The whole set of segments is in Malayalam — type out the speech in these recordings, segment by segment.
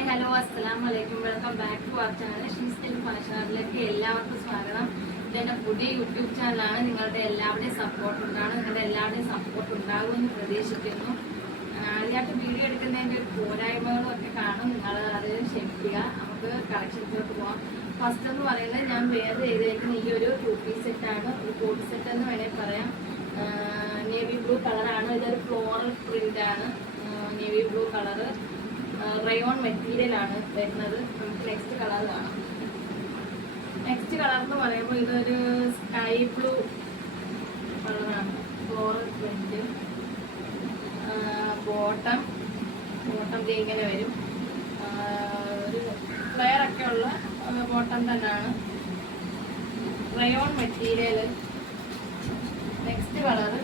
ഹായ് ഹലോ അസ്സലാമലൈക്കും. Welcome back to our channel she style fashion ആർട്ടിലേക്ക് എല്ലാവർക്കും സ്വാഗതം. ഇതെന്റെ പുതിയ യൂട്യൂബ് ചാനലാണ്. നിങ്ങളുടെ എല്ലാവരുടെയും സപ്പോർട്ട് ഉണ്ടാകുമെന്ന് പ്രതീക്ഷിക്കുന്നു. ആദ്യമായിട്ട് വീഡിയോ എടുക്കുന്നതിൻ്റെ ഒരു പോരായ്മകളും ഒക്കെ കാണും. നിങ്ങൾ അത് ക്ഷമിക്കുക. നമുക്ക് കളക്ഷൻസിലോട്ട് പോകാം. ഫസ്റ്റ് എന്ന് പറയുന്നത് ഞാൻ വേറെ ചെയ്തേക്കുന്ന ഈ ഒരു 2 പീസ് സെറ്റാണ്. ഒരു കോട്ട് സെറ്റ് എന്ന് വേണമെങ്കിൽ പറയാം. നേവി ബ്ലൂ കളറാണ്. ഇതൊരു ഫ്ലോറൽ പ്രിന്റ് ആണ്. Navy blue colour rayon material ആണ് വരുന്നത്. നമുക്ക് നെക്സ്റ്റ് കളർ കാണാം. നെക്സ്റ്റ് കളർ എന്ന് പറയുമ്പോൾ ഇതൊരു സ്കൈ ബ്ലൂ കളറാണ്. Floral print. ബോട്ടം ഇങ്ങനെ വരും. ഒരു ഫ്ലെയർ ഒക്കെ ഉള്ള ബോട്ടം തന്നെയാണ്. Rayon material. നെക്സ്റ്റ് കളറ്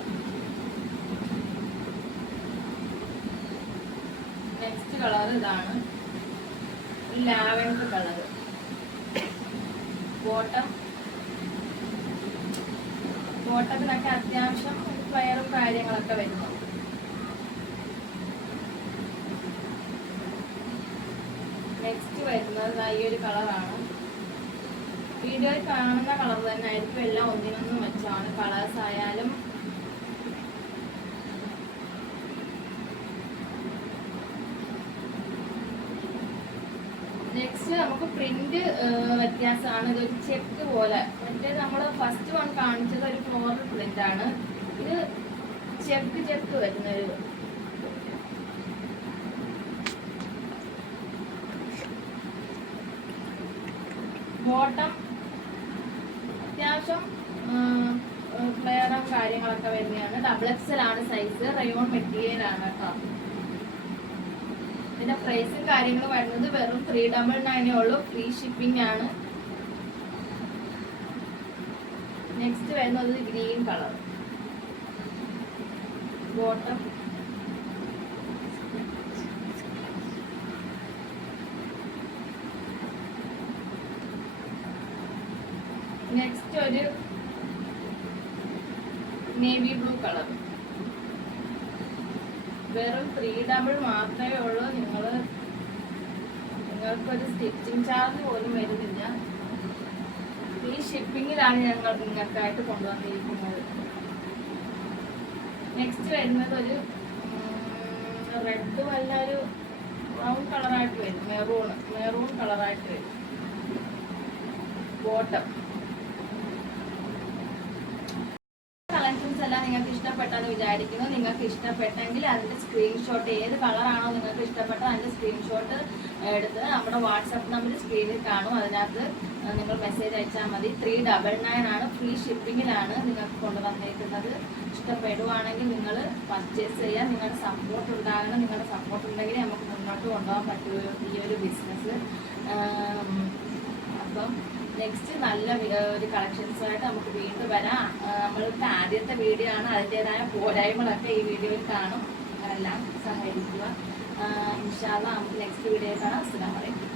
ഇതാണ്. Lavender colour. ബോട്ടത്തിനൊക്കെ അത്യാവശ്യം ഫ്ലെയറും കാര്യങ്ങളൊക്കെ വരുന്നു. നെക്സ്റ്റ് വരുന്നത് ഈ ഒരു കളറാണ്. വീഡിയോയിൽ കാണുന്ന കളർ തന്നെ ആയിരിക്കും. എല്ലാം ഒന്നിനൊന്നും വെച്ചാണ്. കളേഴ്സ് ആയാലും നെക്സ്റ്റ് നമുക്ക് പ്രിന്റ് വ്യത്യാസമാണ്. ഇതൊരു ചെക്ക് പോലെ. മറ്റേ നമ്മൾ ഫസ്റ്റ് വൺ കാണിച്ചത് ഒരു ഫ്ലോറൽ പ്രിന്റ് ആണ്. ഇത് ചെക്ക് വരുന്നത്. ബോട്ടം അത്യാവശ്യം ഫ്ലെയറും കാര്യങ്ങളൊക്കെ വരുന്നതാണ്. XXL ആണ് സൈസ്. റയോൺ മെറ്റീരിയൽ ആണ് കേട്ടോ. ഇതിന്റെ പ്രൈസും കാര്യങ്ങളും വരുന്നത് വെറും 399 ഉള്ളൂ. ഫ്രീ ഷിപ്പിംഗ് ആണ്. നെക്സ്റ്റ് വരുന്നത് ഗ്രീൻ കളർ. ബോട്ടം നെക്സ്റ്റ് ഒരു നേവി ബ്ലൂ കളർ. വെറും 300 മാത്രമേ ഉള്ളൂ. നിങ്ങൾക്കൊരു സ്റ്റിച്ചിങ് ചാർജ് പോലും വരുന്നില്ല. ഈ ഷിപ്പിങ്ങിലാണ് ഞങ്ങൾ നിങ്ങൾക്കായിട്ട് കൊണ്ടുവന്നിരിക്കുന്നത്. നെക്സ്റ്റ് വരുന്നത് ഒരു റെഡ് വല്ല ഒരു ബ്രൗൺ കളറായിട്ട് വരും. മെറൂൺ കളറായിട്ട് വരും. ബോട്ടം എല്ലാം നിങ്ങൾക്ക് ഇഷ്ടപ്പെട്ടെന്ന് വിചാരിക്കുന്നു. നിങ്ങൾക്ക് ഇഷ്ടപ്പെട്ടെങ്കിൽ അതിന്റെ സ്ക്രീൻഷോട്ട്, ഏത് കളറാണോ നിങ്ങൾക്ക് ഇഷ്ടപ്പെട്ടത് അതിന്റെ സ്ക്രീൻഷോട്ട് എടുത്ത് നമ്മുടെ വാട്സാപ്പ് നമ്പർ സ്ക്രീനിൽ കാണും. അതിനകത്ത് നിങ്ങൾ മെസ്സേജ് അയച്ചാൽ മതി. 399 ആണ്. ഫ്രീ ഷിപ്പിങ്ങിലാണ് നിങ്ങൾക്ക് കൊണ്ടുവന്നേക്കുന്നത്. ഇഷ്ടപ്പെടുവാണെങ്കിൽ നിങ്ങൾ പർച്ചേസ് ചെയ്യാൻ. നിങ്ങളുടെ സപ്പോർട്ട് ഉണ്ടാകണം. നിങ്ങളുടെ സപ്പോർട്ട് ഉണ്ടെങ്കിൽ നമുക്ക് മുന്നോട്ട് കൊണ്ടുപോകാൻ പറ്റുമോ ഈ ഒരു ബിസിനസ്. അപ്പം നെക്സ്റ്റ് നല്ല ഒരു കളക്ഷൻസുമായിട്ട് നമുക്ക് വീണ്ടും വരാം. നമ്മൾക്ക് ആദ്യത്തെ വീഡിയോ ആണ്. അതിൻ്റെതായ പോരായ്മകളൊക്കെ ഈ വീഡിയോയിൽ കാണും. എല്ലാം സഹകരിക്കുക. ഇൻഷാ അല്ലാഹ് നമുക്ക് നെക്സ്റ്റ് വീഡിയോയിൽ കാണാം. അസ്സലാമു അലൈക്കും.